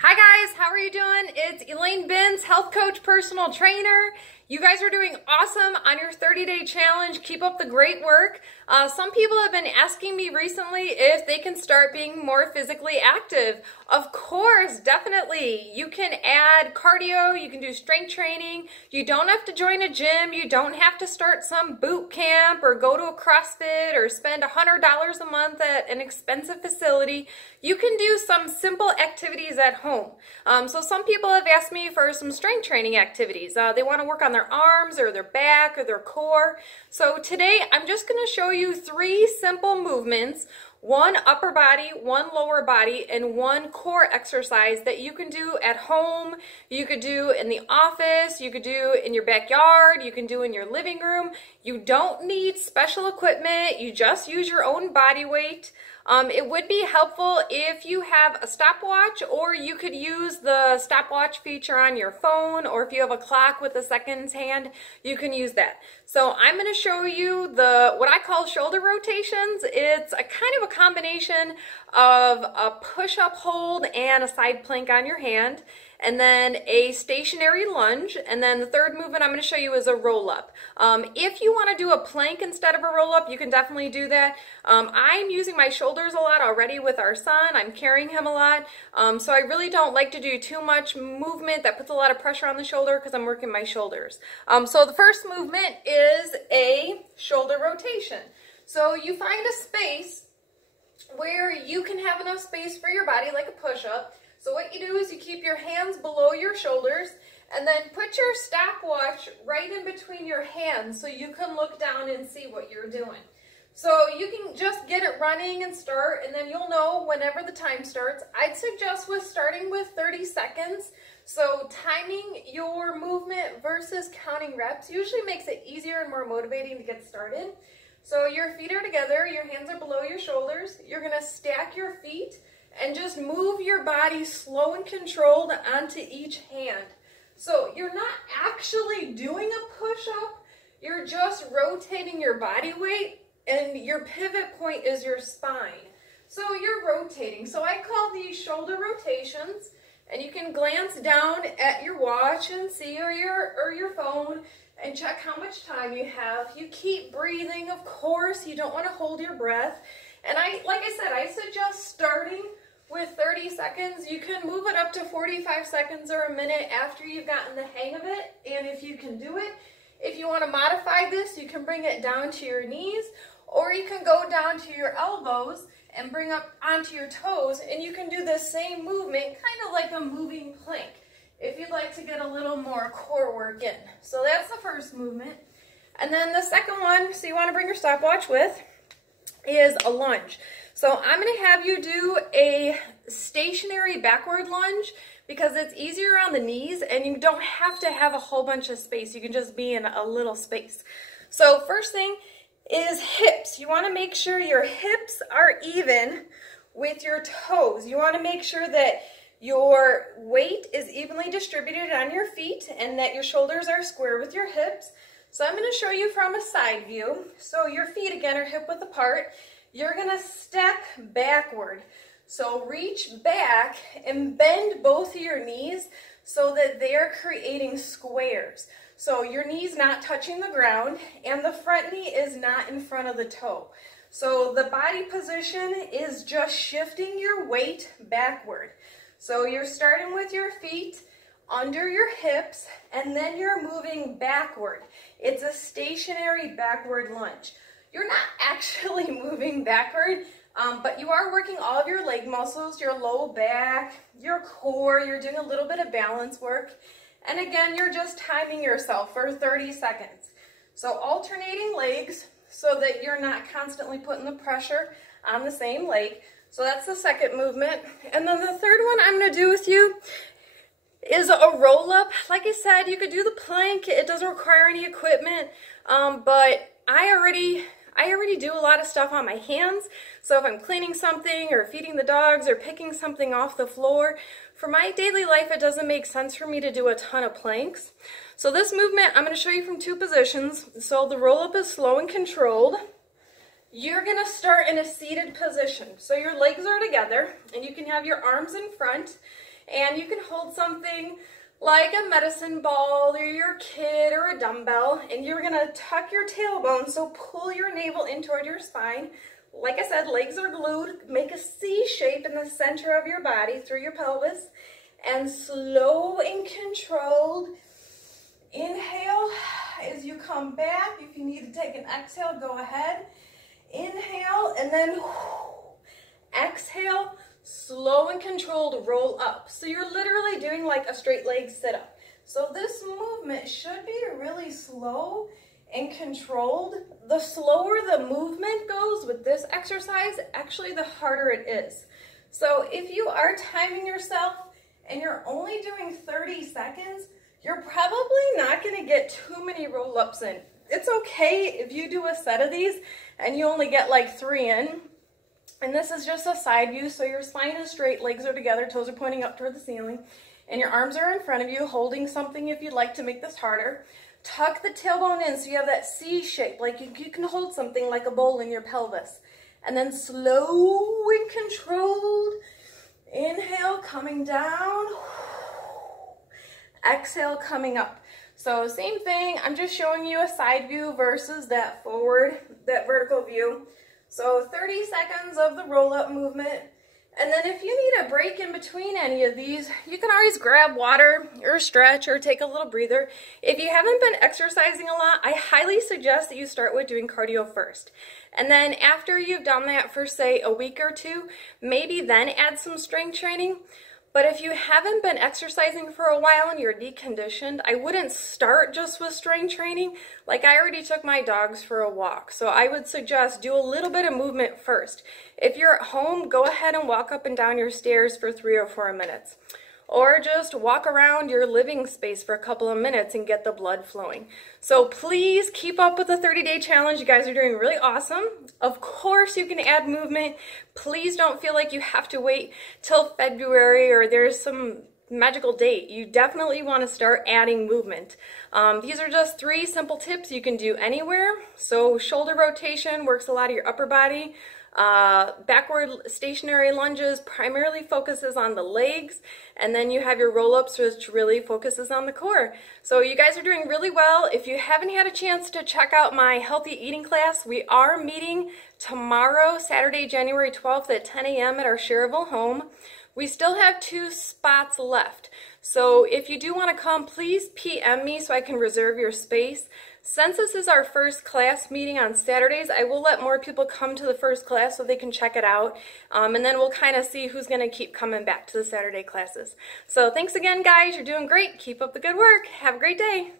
Hi guys, how are you doing? It's Elaine Bintz, health coach, personal trainer. You guys are doing awesome on your 30-day challenge. Keep up the great work. Some people have been asking me recently if they can start being more physically active. Of course, definitely. You can add cardio, you can do strength training. You don't have to join a gym. You don't have to start some boot camp or go to a CrossFit or spend $100 a month at an expensive facility. You can do some simple activities at home. So some people have asked me for some strength training activities. They want to work on their arms or their back or their core. So today I'm just going to show you 3 simple movements, one upper body, one lower body, and one core exercise that you can do at home, you could do in the office, you could do in your backyard, you can do in your living room. You don't need special equipment, you just use your own body weight. It would be helpful if you have a stopwatch, or you could use the stopwatch feature on your phone, or if you have a clock with a seconds hand, you can use that. So I'm going to show you what I call shoulder rotations. It's a kind of a combination of a push-up hold and a side plank on your hand, and then a stationary lunge, and then the third movement I'm going to show you is a roll-up. If you want to do a plank instead of a roll-up, you can definitely do that. I'm using my shoulders a lot already with our son. I'm carrying him a lot, so I really don't like to do too much movement that puts a lot of pressure on the shoulder because I'm working my shoulders. So the first movement is a shoulder rotation. So you find a space where you can have enough space for your body, like a push-up. So what you do is you keep your hands below your shoulders and then put your stopwatch right in between your hands so you can look down and see what you're doing. So you can just get it running and start, and then you'll know whenever the time starts. I'd suggest starting with 30 seconds. So timing your movement versus counting reps usually makes it easier and more motivating to get started. So your feet are together, your hands are below your shoulders. You're going to stack your feet and just move your body slow and controlled onto each hand. So you're not actually doing a push-up, you're just rotating your body weight, and your pivot point is your spine. So you're rotating. So I call these shoulder rotations, and you can glance down at your watch and see, or your phone, and check how much time you have. You keep breathing, of course. You don't want to hold your breath. And like I said, I suggest starting with 30 seconds. You can move it up to 45 seconds or a minute after you've gotten the hang of it, and if you can do it. If you want to modify this, you can bring it down to your knees, or you can go down to your elbows and bring up onto your toes, and you can do the same movement, kind of like a moving plank, if you'd like to get a little more core work in. So that's the first movement. And then the second one, so you want to bring your stopwatch with, is a lunge. So I'm going to have you do a stationary backward lunge because it's easier on the knees and you don't have to have a whole bunch of space. You can just be in a little space. So first thing is hips. You want to make sure your hips are even with your toes. You want to make sure that your weight is evenly distributed on your feet and that your shoulders are square with your hips. So I'm going to show you from a side view. So your feet again are hip width apart. You're going to step backward. So reach back and bend both of your knees so that they're creating squares. So your knee's not touching the ground and the front knee is not in front of the toe. So the body position is just shifting your weight backward. So you're starting with your feet under your hips and then you're moving backward. It's a stationary backward lunge. You're not actually moving backward, but you are working all of your leg muscles, your low back, your core. You're doing a little bit of balance work. And again, you're just timing yourself for 30 seconds. So alternating legs so that you're not constantly putting the pressure on the same leg. So that's the second movement. And then the third one I'm going to do with you is a roll-up. Like I said, you could do the plank. It doesn't require any equipment, but I already do a lot of stuff on my hands. So if I'm cleaning something or feeding the dogs or picking something off the floor, for my daily life, it doesn't make sense for me to do a ton of planks. So this movement, I'm going to show you from 2 positions. So the roll-up is slow and controlled. You're going to start in a seated position. So your legs are together and you can have your arms in front And you can hold something like a medicine ball or your kid or a dumbbell, and you're gonna tuck your tailbone, so pull your navel in toward your spine. Like I said, legs are glued. Make a C shape in the center of your body through your pelvis, and slow and controlled inhale as you come back. If you need to take an exhale, go ahead. Inhale, and then exhale. Slow and controlled roll up. So you're literally doing like a straight leg sit up. So this movement should be really slow and controlled. The slower the movement goes with this exercise, actually the harder it is. So if you are timing yourself and you're only doing 30 seconds, you're probably not going to get too many roll-ups in. It's okay if you do a set of these and you only get like 3 in. And this is just a side view, so your spine is straight, legs are together, toes are pointing up toward the ceiling, and your arms are in front of you, holding something if you'd like to make this harder. Tuck the tailbone in so you have that C shape, like you can hold something like a bowl in your pelvis. And then slow and controlled. Inhale, coming down. Exhale, coming up. So same thing, I'm just showing you a side view versus that forward, that vertical view. So 30 seconds of the roll-up movement. And then if you need a break in between any of these, you can always grab water or stretch or take a little breather. If you haven't been exercising a lot, I highly suggest that you start with doing cardio first. And then after you've done that for, say, a week or two, maybe then add some strength training. But if you haven't been exercising for a while and you're deconditioned, I wouldn't start just with strength training. Like, I already took my dogs for a walk, so I would suggest do a little bit of movement first. If you're at home, go ahead and walk up and down your stairs for 3 or 4 minutes. Or just walk around your living space for a couple of minutes and get the blood flowing. So please keep up with the 30-day challenge. You guys are doing really awesome. Of course, you can add movement. Please don't feel like you have to wait till February or there's some magical date. You definitely want to start adding movement. These are just 3 simple tips you can do anywhere. So shoulder rotation works a lot of your upper body. Backward stationary lunges primarily focuses on the legs, and then you have your roll-ups, which really focuses on the core. So you guys are doing really well. If you haven't had a chance to check out my healthy eating class, we are meeting tomorrow, Saturday, January 12th at 10 a.m. at our Cherville home. We still have 2 spots left. So if you do want to come, please PM me so I can reserve your space. Since this is our first class meeting on Saturdays, I will let more people come to the first class so they can check it out. And then we'll kind of see who's going to keep coming back to the Saturday classes. So thanks again, guys. You're doing great. Keep up the good work. Have a great day.